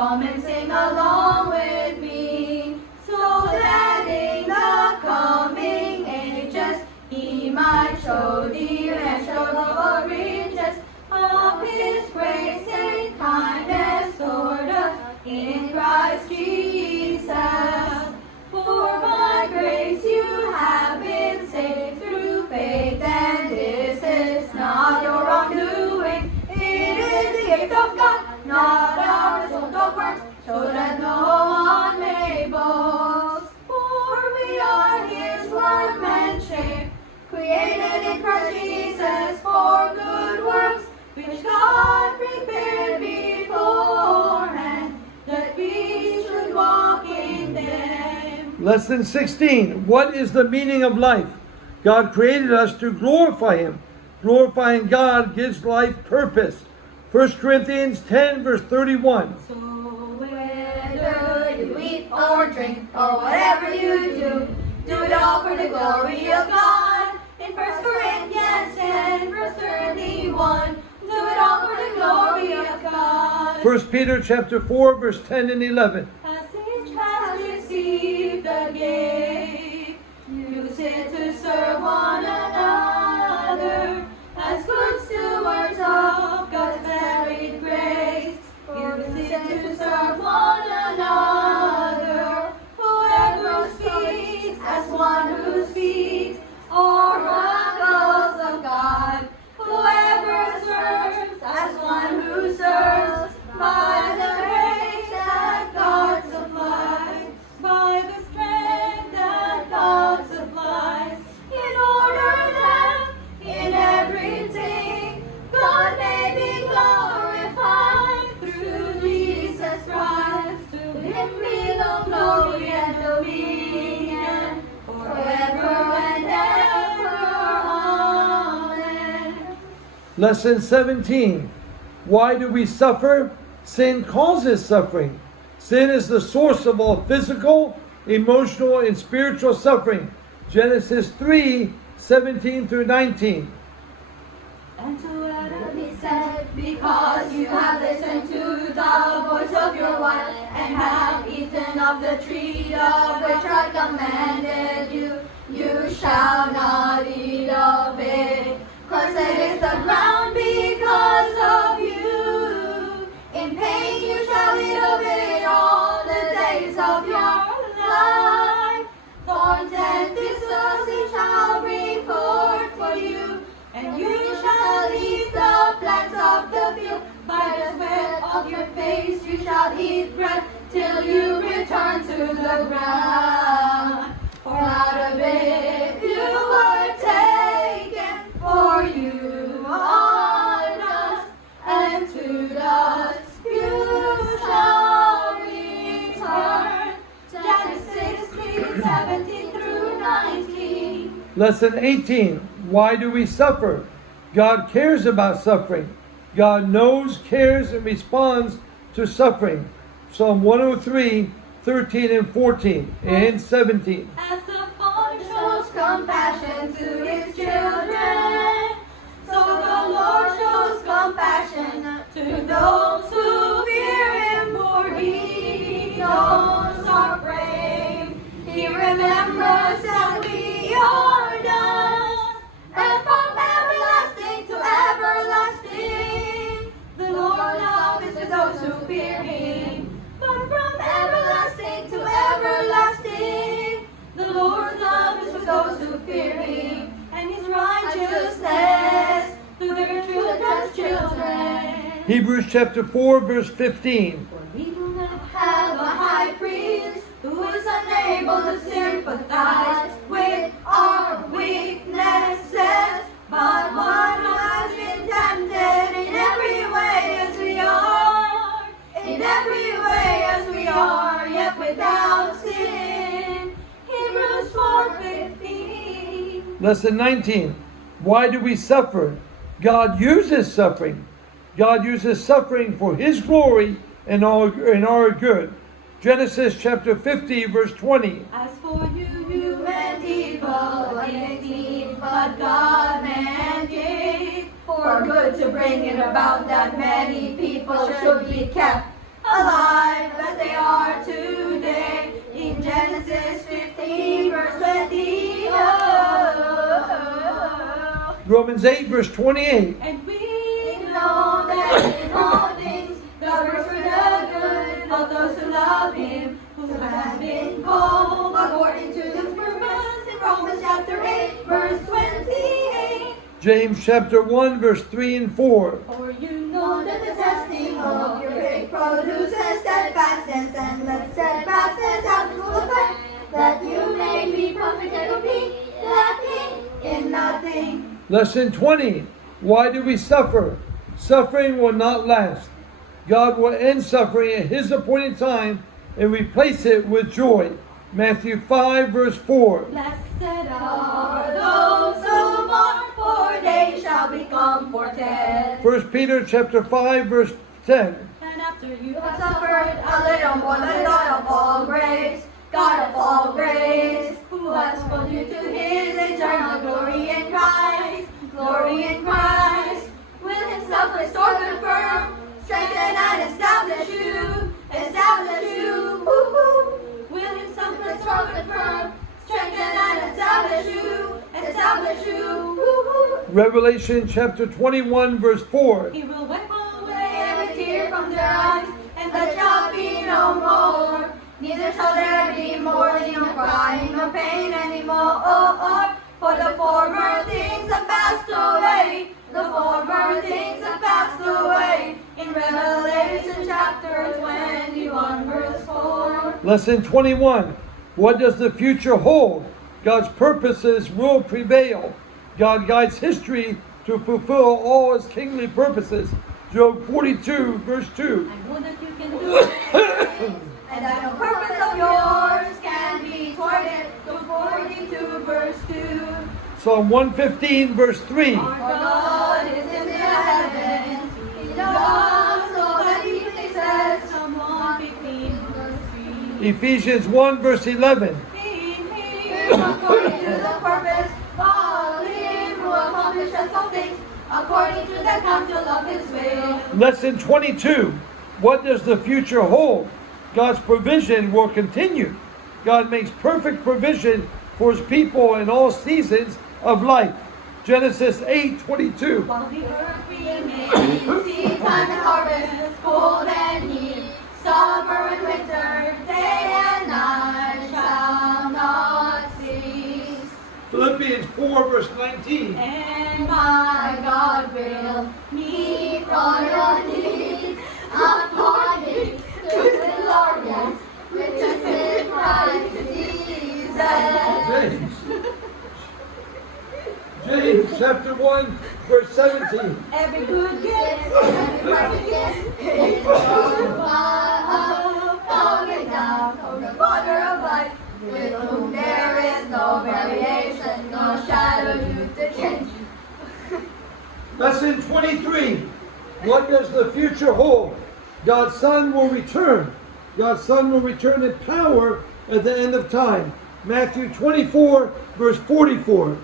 Come and sing along with me, so that in the coming ages He might show the immeasurable riches of His grace and kindness toward us in Christ Jesus. For by grace you have been saved through faith, and this is not your own doing. It is the gift of God, not our result of works, so that no one may boast. For we are His workmanship, created in Christ Jesus for good works, which God prepared beforehand, that we should walk in them. Lesson 16. What is the meaning of life? God created us to glorify Him. Glorifying God gives life purpose. 1 Corinthians 10 verse 31. So whether you eat or drink or whatever you do it all for the glory of God. In 1 Corinthians 10 verse 31, do it all for the glory of God. 1 Peter chapter 4 verse 10 and 11. As each has received a gift, use it to serve one another as good stewards of God's varied grace. Use it to serve one another. Whoever speaks as one who speaks, oracles of God. Whoever serves as one who serves, by the grace that God supplies, by the strength that God supplies, in order that in everything God may be glorified through Jesus Christ. To Him belong glory and dominion forever and ever. Amen. Lesson 17. Why do we suffer? Sin causes suffering. Sin is the source of all physical, emotional, and spiritual suffering. Genesis 3, 17 through 19. And to Adam He said, because you have listened to the voice of your wife, and have eaten of the tree of which I commanded you, you shall not eat of it. Cursed is the ground because of you. In pain you shall eat of it all the days of your life. Thorns and thistles it shall bring forth for you, and you shall eat the plants of the field. By the sweat of your face you shall eat bread, till you return to the ground. For out of it you were taken, for you are dust, and to dust you shall return. Genesis 3, 17 through 19. Lesson 18. Why do we suffer? God cares about suffering. God knows, cares, and responds to suffering. Psalm 103, 13 and 14 and 17. As the Father shows compassion to His children, so the Lord shows compassion to those who fear Him, for He knows our frame. He remembers that we are dust, and from everlasting to everlasting, the Lord's love is with those who fear Him. But from everlasting to everlasting, the Lord's love is with those who fear Him, and His righteousness to their children's children. Hebrews chapter 4 verse 15. For we do not have a high priest who is unable to sympathize with our weaknesses, but one who has been tempted in every way as we are, yet without sin. Hebrews 4:15. Lesson 19. Why do we suffer? God uses suffering. God uses suffering for His glory and our good. Genesis chapter 50 verse 20. As for you, you meant evil, but God meant it for good, to bring it about that many people should be kept alive as they are today. In Genesis 15, verse 20. Oh. Romans 8, verse 28. And we know that in all things God works for the good of those who love Him, who have been called according to His purpose. In Romans chapter 8, verse 28. James chapter 1, verse 3 and 4. For you know that the testing of your faith produces steadfastness, and let steadfastness have full effect, that you may be perfect and complete, lacking in nothing. Lesson 20. Why do we suffer? Suffering will not last. God will end suffering at His appointed time and replace it with joy. Matthew 5, verse 4. Blessed are those who mourn, for they shall be comforted. 1 Peter chapter 5, verse 10. And after you have suffered a little more, the God of all grace, who has called you to His eternal glory in Christ, will Himself restore, confirm, strengthen, and establish you. Will Himself restore, confirm, strengthen, and establish you. Revelation chapter 21, verse 4. He will wipe away every tear from their eyes, and there shall be no more. Neither shall there be mourning, nor crying, nor pain anymore. For the former things have passed away. In Revelation chapter 21, verse 4. Lesson 21. What does the future hold? God's purposes will prevail. God guides history to fulfill all His kingly purposes. Job 42, verse 2. I know that you can do it, and that no purpose of yours can be thwarted. Job 42, verse 2. Psalm 115, verse 3. Our God is in the heavens. He loves all that He pleases. Psalm 115, verse 3. Ephesians 1, verse 11. According to the purpose of Him who accomplishes all things according to the counsel of His will. Lesson 22. What does the future hold? God's provision will continue. God makes perfect provision for His people in all seasons of life. Genesis 8:22. While the earth remains, seed time and harvest, cold and heat, summer and winter, day and night shall not cease. Philippians 4, verse 19. And my God will meet all your needs according to His glorious riches in Christ Jesus. James chapter 1, verse 17. Every good gift, every perfect gift is from above, coming down from the Father of light, with whom there is no variation, no shadow due to change. Lesson 23. What does the future hold? God's Son will return. God's Son will return in power at the end of time. Matthew 24, verse 44.